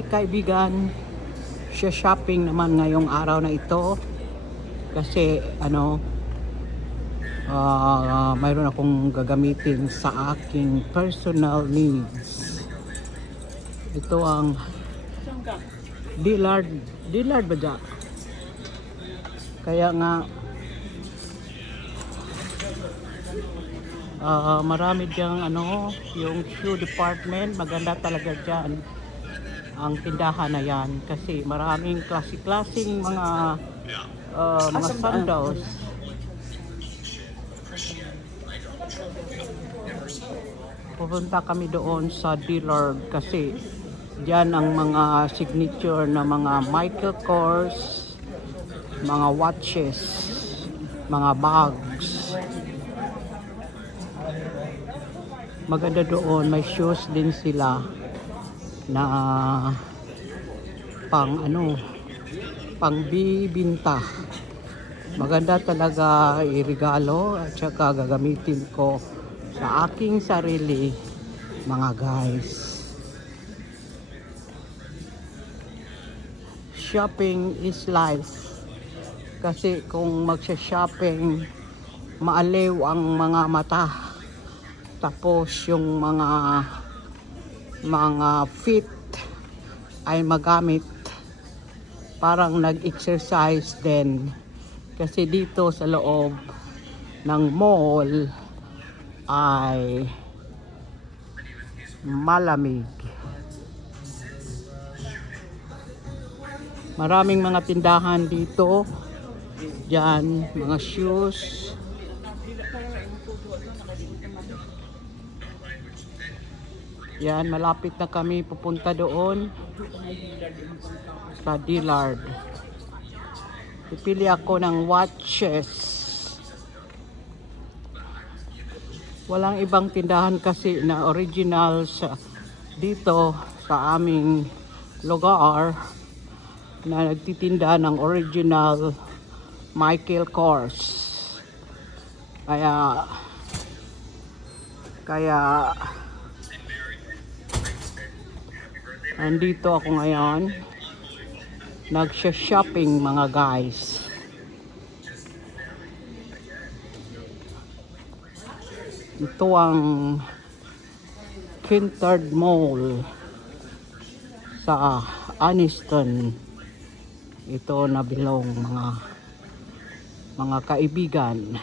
Hi kaibigan, shopping naman ngayong araw na ito kasi mayroon akong gagamitin sa aking personal needs. Ito ang Dillard ba dyan? Kaya nga marami diyang yung shoe department, maganda talaga dyan ang tindahan na yan kasi maraming klaseng mga sandals. Pupunta kami doon sa Dillard kasi diyan ang mga signature na mga Michael Kors, mga watches, mga bags. Maganda doon, may shoes din sila na pang bibinta. Maganda talaga iregalo at saka gagamitin ko sa aking sarili, mga guys. Shopping is life. Kasi kung magsha-shopping, maaliw ang mga mata. Tapos yung mga feet ay magamit. Parang nag-exercise din. Kasi dito sa loob ng mall ay malamig. Maraming mga tindahan dito. Diyan, mga shoes. Yan, malapit na kami pupunta doon sa Dillard. Pipili ako ng watches. Walang ibang tindahan kasi na original sa dito sa aming lugar na nagtitinda ng original Michael Kors. Kaya andito ako ngayon, nagsha-shopping mga guys. Ito ang Kintard Mall sa Aniston. Ito na bilong mga kaibigan.